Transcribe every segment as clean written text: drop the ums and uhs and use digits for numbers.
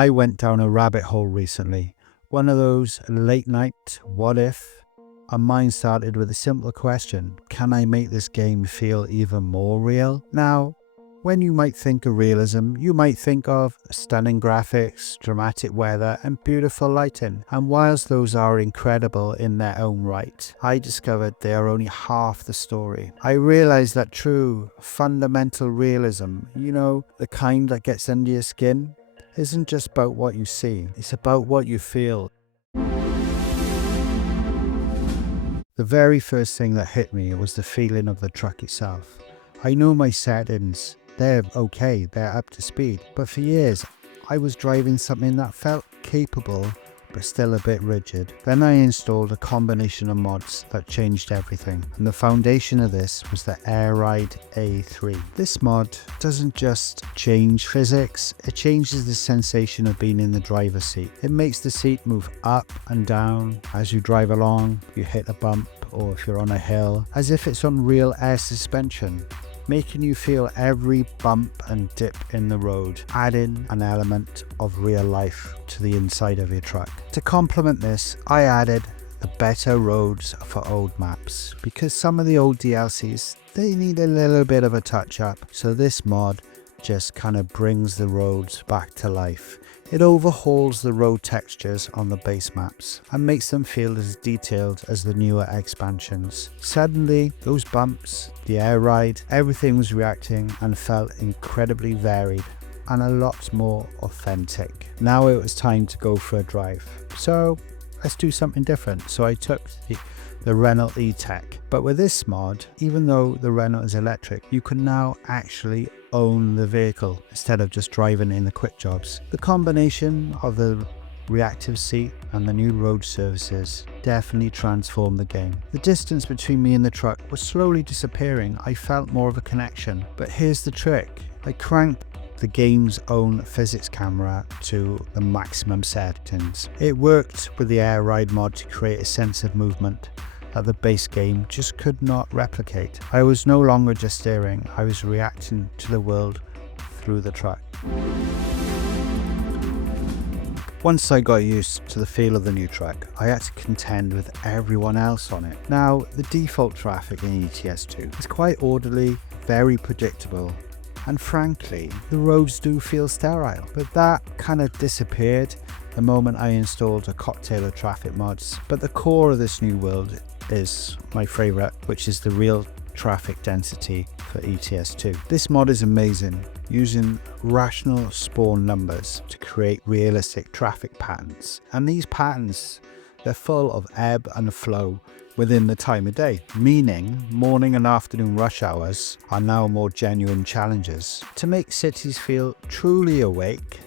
I went down a rabbit hole recently, one of those late night what if, and mine started with a simple question: can I make this game feel even more real? Now, when you might think of realism, you might think of stunning graphics, dramatic weather, and beautiful lighting. And whilst those are incredible in their own right, I discovered they are only half the story. I realized that true, fundamental realism, the kind that gets under your skin, isn't just about what you see, it's about what you feel. The very first thing that hit me was the feeling of the truck itself. I know my settings, they're okay, they're up to speed, but for years I was driving something that felt capable but still a bit rigid. Then I installed a combination of mods that changed everything, and the foundation of this was the Air Ride A3. This mod doesn't just change physics, it changes the sensation of being in the driver's seat. It makes the seat move up and down as you drive along, you hit a bump, or if you're on a hill, as if it's on real air suspension, making you feel every bump and dip in the road, adding an element of real life to the inside of your truck. To complement this, I added the better roads for old maps, because some of the old DLCs, they need a little bit of a touch up, so this mod just kind of brings the roads back to life. It overhauls the road textures on the base maps and makes them feel as detailed as the newer expansions. Suddenly, those bumps, the air ride, everything was reacting and felt incredibly varied and a lot more authentic. Now it was time to go for a drive. So let's do something different. So I took the Renault E-Tech. But with this mod, even though the Renault is electric, you can now actually own the vehicle instead of just driving in the quick jobs. The combination of the reactive seat and the new road services definitely transformed the game. The distance between me and the truck was slowly disappearing. I felt more of a connection. But here's the trick. I cranked the game's own physics camera to the maximum settings. It worked with the Air Ride mod to create a sense of movement that the base game just could not replicate. I was no longer just steering, I was reacting to the world through the truck. Once I got used to the feel of the new truck, I had to contend with everyone else on it. Now, the default traffic in ETS2 is quite orderly, very predictable, and frankly, the roads do feel sterile. But that kind of disappeared the moment I installed a cocktail of traffic mods. But the core of this new world is my favorite, which is the real traffic density for ETS2. This mod is amazing, using rational spawn numbers to create realistic traffic patterns. And these patterns, they're full of ebb and flow within the time of day, meaning morning and afternoon rush hours are now more genuine challenges. To make cities feel truly awake,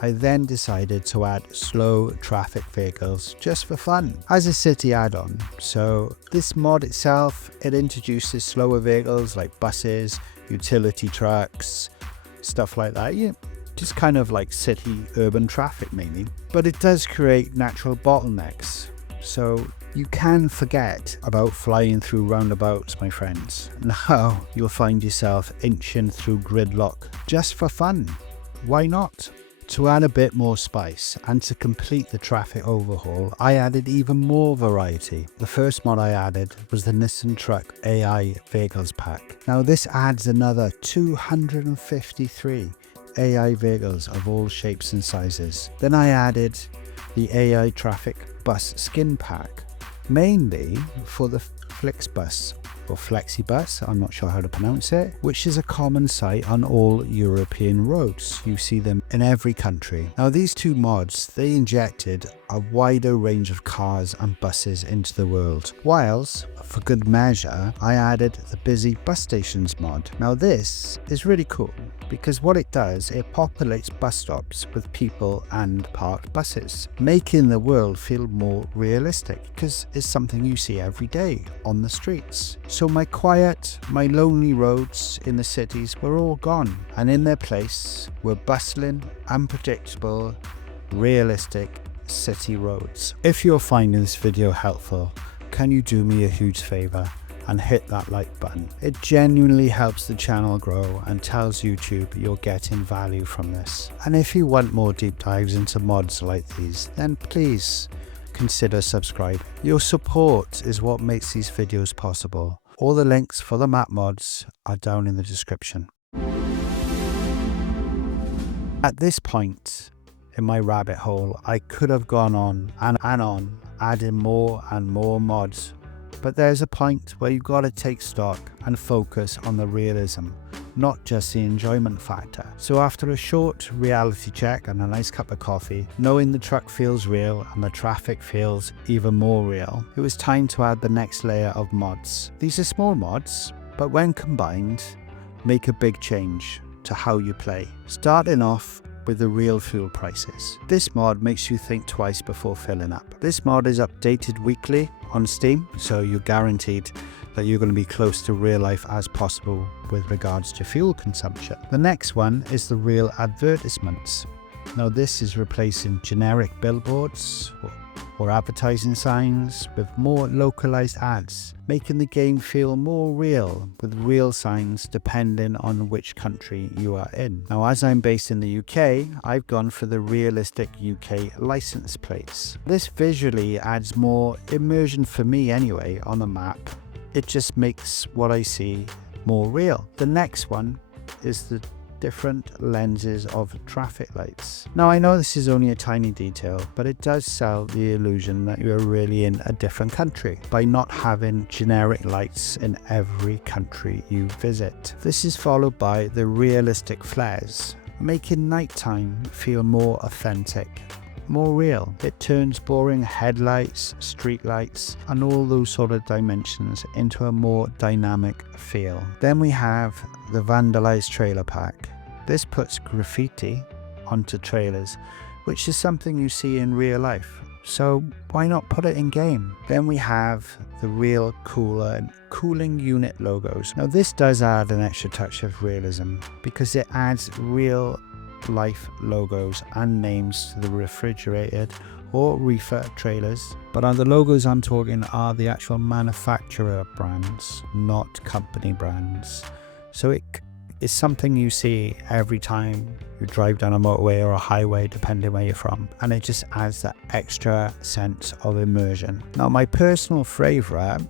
I then decided to add slow traffic vehicles just for fun as a city add-on. So this mod itself, it introduces slower vehicles like buses, utility trucks, stuff like that. Yeah, just kind of like city urban traffic mainly. But it does create natural bottlenecks. So you can forget about flying through roundabouts, my friends. Now you'll find yourself inching through gridlock just for fun. Why not? To add a bit more spice and to complete the traffic overhaul, I added even more variety. The first mod I added was the Nissan Truck AI Vehicles Pack. Now this adds another 253 AI vehicles of all shapes and sizes. Then I added the AI Traffic Bus Skin Pack, mainly for the Flixbus or Flexibus, I'm not sure how to pronounce it, which is a common sight on all European roads. You see them in every country. Now these two mods, they injected a wider range of cars and buses into the world, whilst for good measure I added the Busy Bus Stations mod. Now this is really cool because what it does, it populates bus stops with people and parked buses, making the world feel more realistic because it's something you see every day on the streets. So my quiet, my lonely roads in the cities were all gone, and in their place were bustling, unpredictable, realistic city roads. If you're finding this video helpful, can you do me a huge favor and hit that like button. It genuinely helps the channel grow and tells YouTube you're getting value from this. And if you want more deep dives into mods like these, then please consider subscribing. Your support is what makes these videos possible. All the links for the map mods are down in the description. At this point in my rabbit hole, I could have gone on and on, adding more and more mods. But there's a point where you've got to take stock and focus on the realism, not just the enjoyment factor. So after a short reality check and a nice cup of coffee, knowing the truck feels real and the traffic feels even more real, it was time to add the next layer of mods. These are small mods, but when combined, make a big change to how you play. Starting off with the real fuel prices. This mod makes you think twice before filling up. This mod is updated weekly on Steam, so you're guaranteed that you're going to be close to real life as possible with regards to fuel consumption. The next one is the real advertisements. Now this is replacing generic billboards or advertising signs with more localized ads, making the game feel more real with real signs depending on which country you are in. Now as I'm based in the UK, I've gone for the realistic UK license plates. This visually adds more immersion for me anyway on the map. It just makes what I see more real. The next one is the different lenses of traffic lights. Now I know this is only a tiny detail, but it does sell the illusion that you're really in a different country by not having generic lights in every country you visit. This is followed by the realistic flares, making nighttime feel more authentic, more real. It turns boring headlights, street lights, and all those sort of dimensions into a more dynamic feel. Then we have the vandalized trailer pack. This puts graffiti onto trailers, which is something you see in real life. So why not put it in game? Then we have the real cooler and cooling unit logos. Now this does add an extra touch of realism because it adds real life logos and names to the refrigerated or reefer trailers. But on the logos I'm talking are the actual manufacturer brands, not company brands. So it is something you see every time you drive down a motorway or a highway, depending where you're from, and it just adds that extra sense of immersion. Now my personal favorite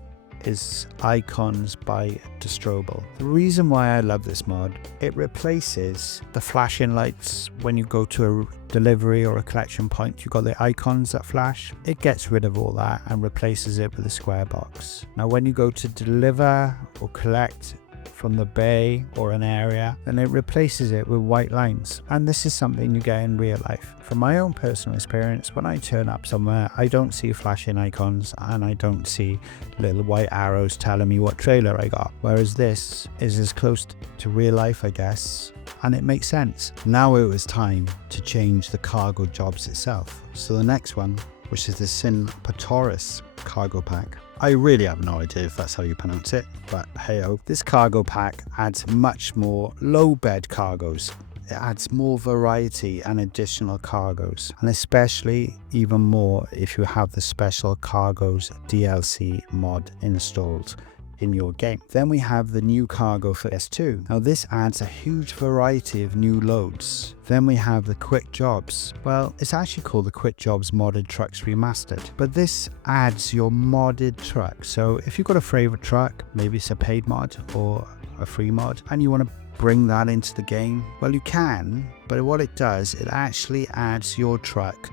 is Icons by Destrobel. The reason why I love this mod, it replaces the flashing lights when you go to a delivery or a collection point. You've got the icons that flash. It gets rid of all that and replaces it with a square box. Now when you go to deliver or collect from the bay or an area, then it replaces it with white lines. And this is something you get in real life. From my own personal experience, when I turn up somewhere, I don't see flashing icons and I don't see little white arrows telling me what trailer I got. Whereas this is as close to real life, I guess, and it makes sense. Now it was time to change the cargo jobs itself. So the next one, which is the Sin Patoris cargo pack. I really have no idea if that's how you pronounce it, but hey-oh. This cargo pack adds much more low bed cargoes. It adds more variety and additional cargoes, and especially even more if you have the special cargoes DLC mod installed in your game. Then we have the new cargo for ETS2. Now this adds a huge variety of new loads. Then we have the quick jobs. Well, it's actually called the quick jobs modded trucks remastered, but this adds your modded truck. So if you've got a favorite truck, maybe it's a paid mod or a free mod, and you want to bring that into the game, well you can, but what it does, it actually adds your truck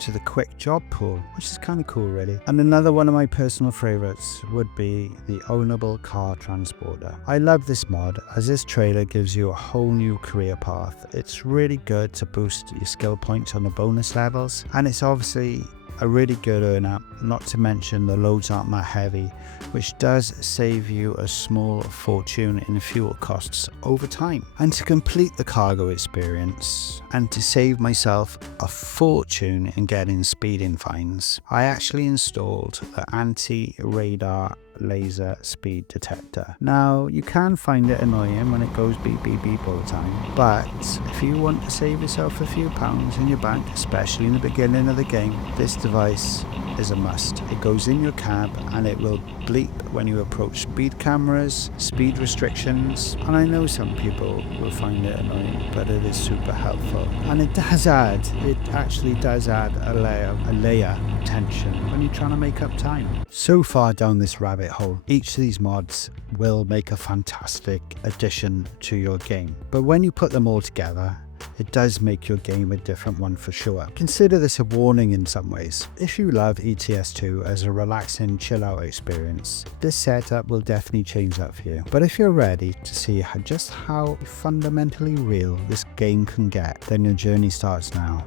to the quick job pool, which is kind of cool really. And another one of my personal favorites would be the ownable car transporter. I love this mod as this trailer gives you a whole new career path. It's really good to boost your skill points on the bonus levels, and it's obviously a really good earner, not to mention the loads aren't that heavy, which does save you a small fortune in fuel costs over time. And to complete the cargo experience and to save myself a fortune in getting speeding fines, I actually installed the anti-radar laser speed detector. Now you can find it annoying when it goes beep beep beep all the time, but if you want to save yourself a few pounds in your bank, especially in the beginning of the game, this device is a must. It goes in your cab and it will bleep when you approach speed cameras, speed restrictions, and I know some people will find it annoying, but it is super helpful. And it actually does add a layer of tension when you're trying to make up time. So far down this rabbit hole, each of these mods will make a fantastic addition to your game. But when you put them all together, it does make your game a different one for sure. Consider this a warning in some ways. If you love ETS2 as a relaxing chill out experience, this setup will definitely change that for you. But if you're ready to see just how fundamentally real this game can get, then your journey starts now.